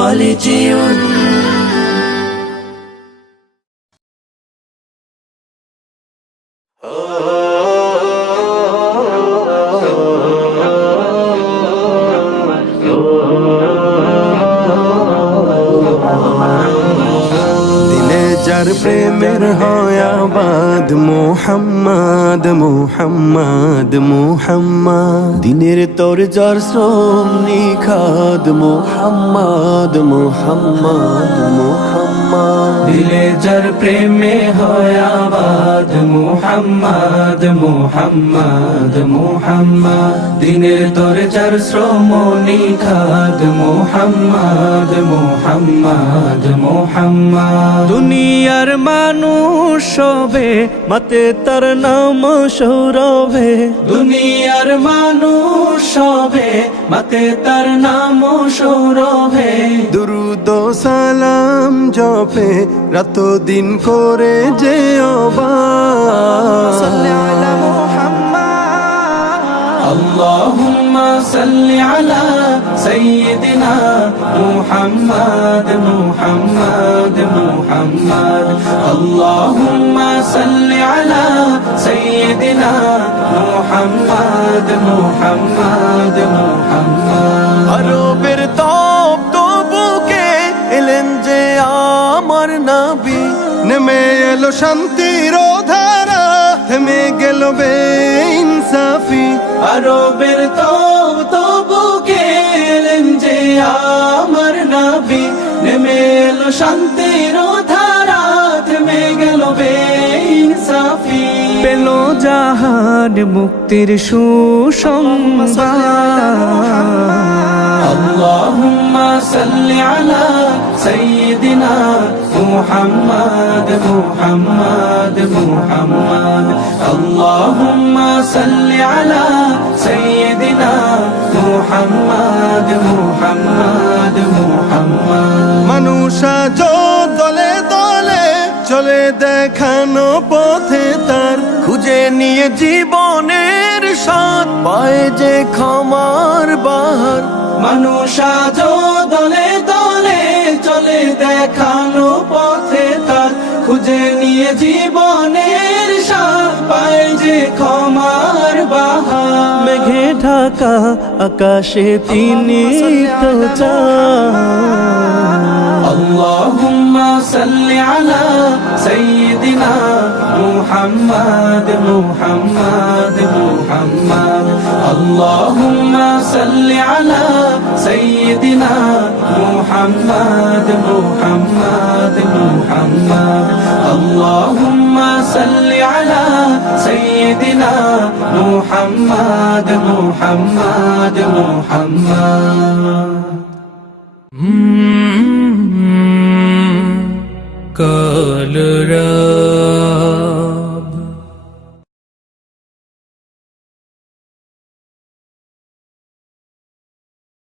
خالدون যার প্রেমের হয় আবাদ মোহাম্মদ মোহাম্মদ মোহাম্মদ দিনের তোর যার শ্রম নিখাদ মোহাম্মদ মোহাম্মদ মোহাম্মদ দিলে যার প্রেমে হয় আবাদ মোহাম্মদ মোহাম্মদ মোহাম্মদ দিনের তোর যার শ্রম নিখাদ মোহাম্মদ মোহাম্মদ মোহাম্মদ দুনিয়ার মানুষ সবে মাতে তার নাম সৌরভে দুনিয়ার মানুষ সবে মাতে তার নাম সৌরভে দুরুদ ও সালাম জপে রাত দিন করে যে اللهم صل على سيدنا محمد محمد محمد اللهم صل على سيدنا محمد محمد محمد আরবের তপ্ত বুকে এলেন যে আমার নবী নেমে এলো শান্তির ধারা থেমে গেল বেইনসাফি আরবের বুকে এলেন যে আমার নবী নেমে এলো শান্তির ধারা থেমে গেল বেইনসাফি পেল জাহান মুক্তির সুসংবাদ اللهم صل على سيدنا محمد محمد محمد اللهم صل على سيدنا محمد محمد محمد মানুষ আজ দলে দলে চলে দেখানো পথে তার খুঁজে নিয়ে জীবনের স্বাদ পায় যে ক্ষমার বাহার মানুষ আজ দলে দলে চলে দেখানো পথে তার খুঁজে নিয়ে জীবনের স্বাদ পায় যে ক্ষমার বাহার মেঘে ঢাকা আকাশে তিনি তো চাঁদ اللهم صل على سيدنا محمد محمد محمد اللهم صل على سيدنا محمد محمد محمد اللهم صل على سيدنا محمد محمد محمد কাল